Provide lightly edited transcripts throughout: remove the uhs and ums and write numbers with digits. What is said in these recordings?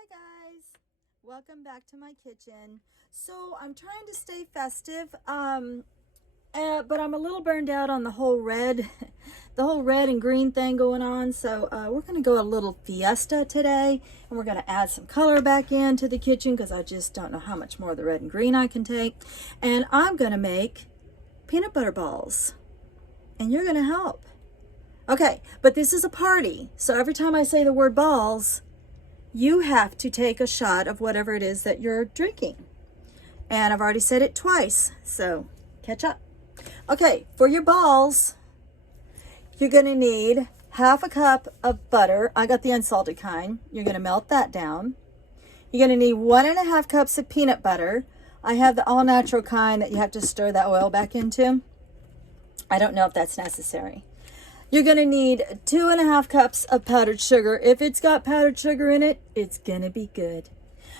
Hi guys, welcome back to my kitchen. So I'm trying to stay festive, but I'm a little burned out on the whole red, the whole red and green thing going on. So we're gonna go a little fiesta today, and we're gonna add some color back into the kitchen because I just don't know how much more of the red and green I can take. And I'm gonna make peanut butter balls, and you're gonna help. Okay, but this is a party, so every time I say the word balls, you have to take a shot of whatever it is that you're drinking. And I've already said it twice, so catch up. Okay, for your balls, you're gonna need half a cup of butter. I got the unsalted kind. You're gonna melt that down. You're gonna need 1.5 cups of peanut butter. I have the all natural kind that you have to stir that oil back into. I don't know if that's necessary. You're going to need 2.5 cups of powdered sugar. If it's got powdered sugar in it, it's going to be good.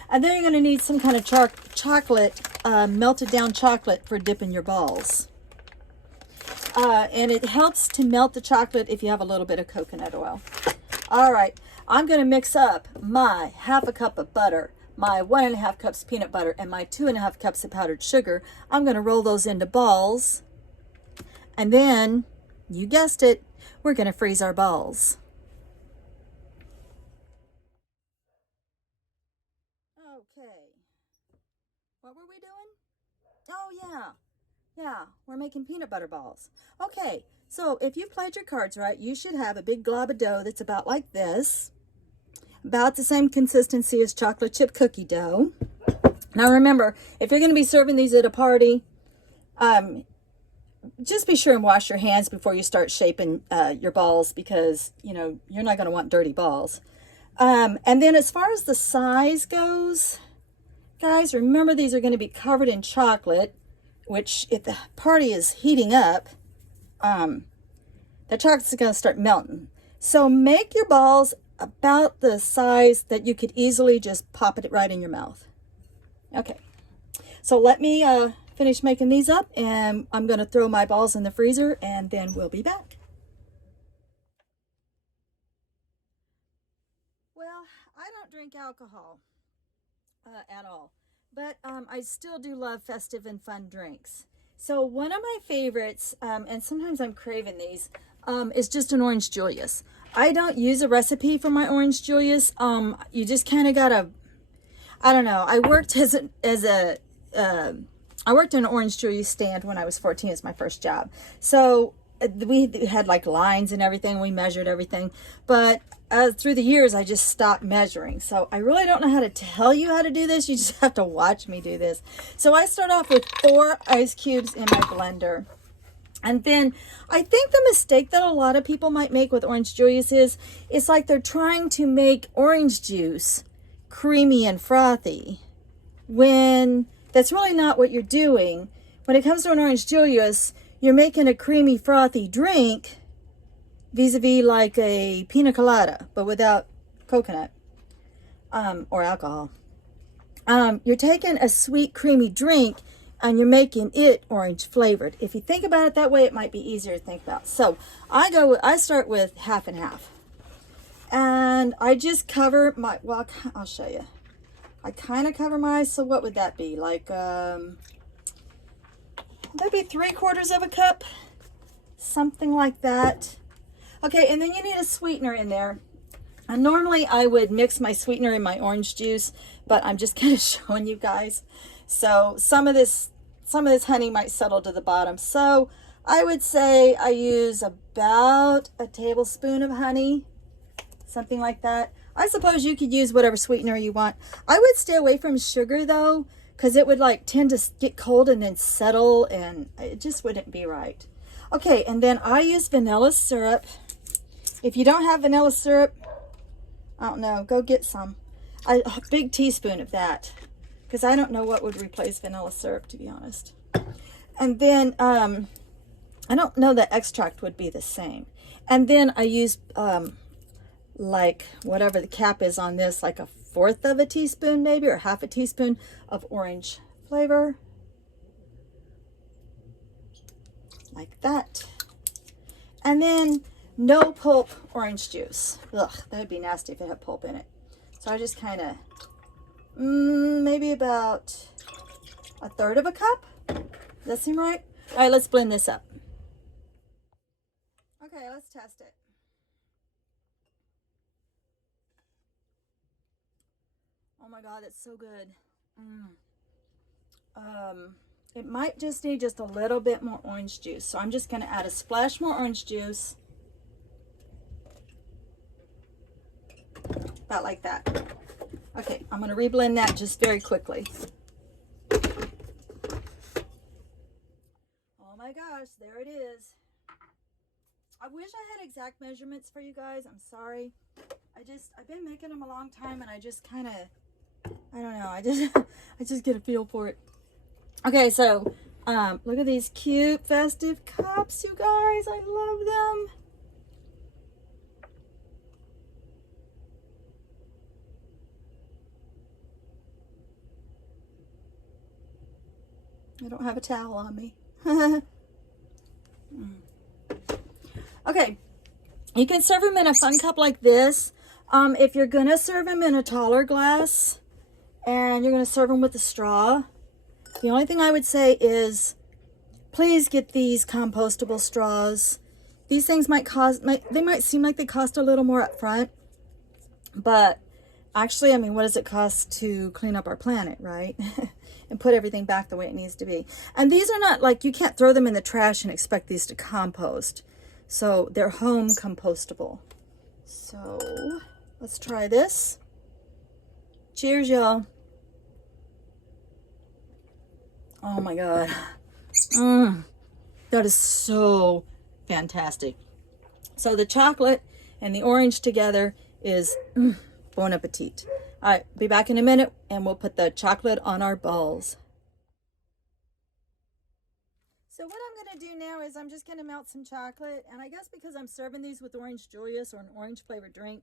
And then you're going to need some kind of chocolate, melted down chocolate for dipping your balls. And it helps to melt the chocolate if you have a little bit of coconut oil. All right, I'm going to mix up my half a cup of butter, my 1.5 cups peanut butter, and my 2.5 cups of powdered sugar. I'm going to roll those into balls. And then, you guessed it, we're going to freeze our balls. Okay. What were we doing? Oh, yeah, we're making peanut butter balls. Okay, so if you played your cards right, you should have a big glob of dough that's about like this, about the same consistency as chocolate chip cookie dough. Now remember, if you're going to be serving these at a party, just be sure and wash your hands before you start shaping your balls, because you're not going to want dirty balls. And then as far as the size goes, guys, remember these are going to be covered in chocolate, which if the party is heating up, the chocolate's going to start melting. So make your balls about the size that you could easily just pop it right in your mouth. Okay, so let me finish making these up, and I'm going to throw my balls in the freezer, and then we'll be back. Well, I don't drink alcohol at all, but I still do love festive and fun drinks. So one of my favorites, and sometimes I'm craving these, is just an orange Julius. I don't use a recipe for my orange Julius. You just kind of gotta, I don't know. I worked I worked in an orange Julius stand when I was 14 as my first job. So we had like lines and everything. We measured everything. But through the years, I just stopped measuring. So I really don't know how to tell you how to do this. You just have to watch me do this. So I start off with 4 ice cubes in my blender. And then I think the mistake that a lot of people might make with orange Julius is, it's like they're trying to make orange juice creamy and frothy, when that's really not what you're doing. When it comes to an orange Julius, you're making a creamy, frothy drink, vis-a-vis like a pina colada, but without coconut or alcohol. You're taking a sweet, creamy drink, and you're making it orange flavored. If you think about it that way, it might be easier to think about. So I start with half and half. And I just cover my, well, I'll show you. I kind of cover my eyes, so what would that be? Like, that'd be 3/4 of a cup, something like that. Okay, and then you need a sweetener in there. And normally I would mix my sweetener in my orange juice, but I'm just kind of showing you guys. So some of this honey might settle to the bottom. So I would say I use about a tablespoon of honey, something like that. I suppose you could use whatever sweetener you want. I would stay away from sugar though, because it would like tend to get cold and then settle, and it just wouldn't be right. Okay, and then I use vanilla syrup. If you don't have vanilla syrup, I don't know, go get some. A big teaspoon of that, because I don't know what would replace vanilla syrup, to be honest. And then I don't know that extract would be the same. And then I use like whatever the cap is on this, like 1/4 of a teaspoon maybe, or 1/2 a teaspoon of orange flavor, like that. And then no pulp orange juice. Ugh, that would be nasty if it had pulp in it. So I just kind of, maybe about 1/3 of a cup. Does that seem right? All right, let's blend this up. Okay, let's test it. Oh my God, it's so good. It might just need just a little bit more orange juice. So I'm just going to add a splash more orange juice. About like that. Okay, I'm going to reblend that just very quickly. Oh my gosh, there it is. I wish I had exact measurements for you guys. I'm sorry. I've been making them a long time, and I just kind of, I don't know. I just get a feel for it. Okay, so look at these cute festive cups, you guys. I love them. I don't have a towel on me. Okay, you can serve them in a fun cup like this. If you're gonna serve them in a taller glass and you're gonna serve them with a straw, the only thing I would say is please get these compostable straws. These things might seem like they cost a little more up front, but actually, I mean, what does it cost to clean up our planet, right? And put everything back the way it needs to be. And these are not like, you can't throw them in the trash and expect these to compost. So they're home compostable. So let's try this. Cheers, y'all. Oh my God. That is so fantastic. So the chocolate and the orange together is bon appetit. All right, be back in a minute and we'll put the chocolate on our balls. So what I'm going to do now is I'm just going to melt some chocolate, and I guess because I'm serving these with orange Julius or an orange flavored drink,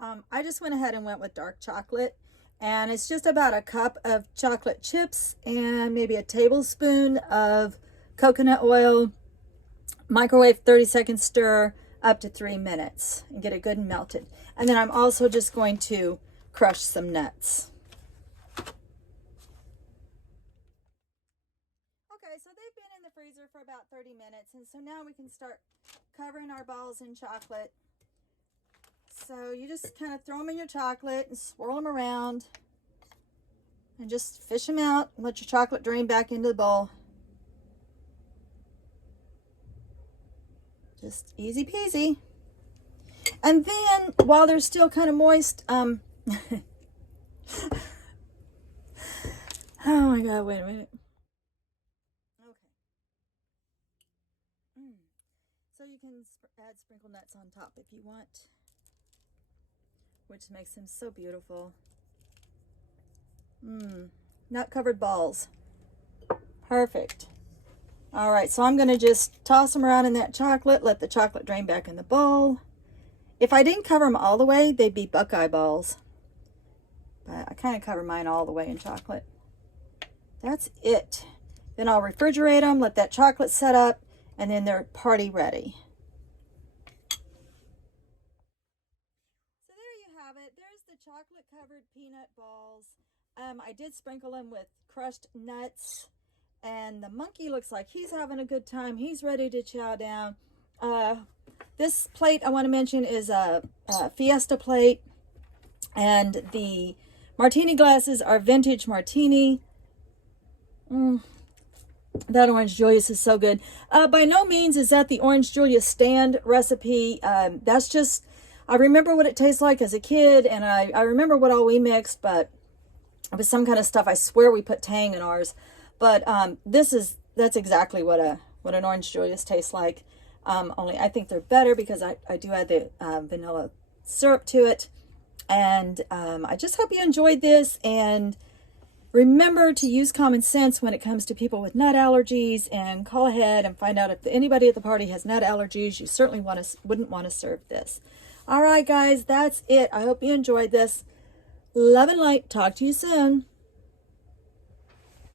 I just went ahead and went with dark chocolate, and it's just about a cup of chocolate chips and maybe a tablespoon of coconut oil. Microwave 30-second stir up to 3 minutes and get it good and melted. And then I'm also just going to crush some nuts. Okay, so they've been in the freezer for about 30 minutes, and so now we can start covering our balls in chocolate. So you just kind of throw them in your chocolate and swirl them around and just fish them out and let your chocolate drain back into the bowl. Just easy peasy. And then while they're still kind of moist, oh my God, wait a minute. Okay. So you can add sprinkle nuts on top if you want, which makes them so beautiful. Nut covered balls. Perfect. All right, so I'm going to just toss them around in that chocolate, let the chocolate drain back in the bowl. If I didn't cover them all the way, they'd be Buckeye balls. But I kind of cover mine all the way in chocolate. That's it. Then I'll refrigerate them, let that chocolate set up, and then they're party ready. So there you have it. There's the chocolate covered peanut balls. I did sprinkle them with crushed nuts. And the monkey looks like he's having a good time. He's ready to chow down. This plate I want to mention is a Fiesta plate. And the martini glasses are vintage martini. That orange Julius is so good. By no means is that the orange Julius stand recipe. That's just, I remember what it tastes like as a kid. And I remember what all we mixed. But it was some kind of stuff. I swear we put Tang in ours. But that's exactly what an orange Julius tastes like. Only I think they're better because I do add the vanilla syrup to it. And I just hope you enjoyed this. And remember to use common sense when it comes to people with nut allergies. And call ahead and find out if anybody at the party has nut allergies. You certainly wouldn't want to serve this. All right, guys, that's it. I hope you enjoyed this. Love and light. Talk to you soon.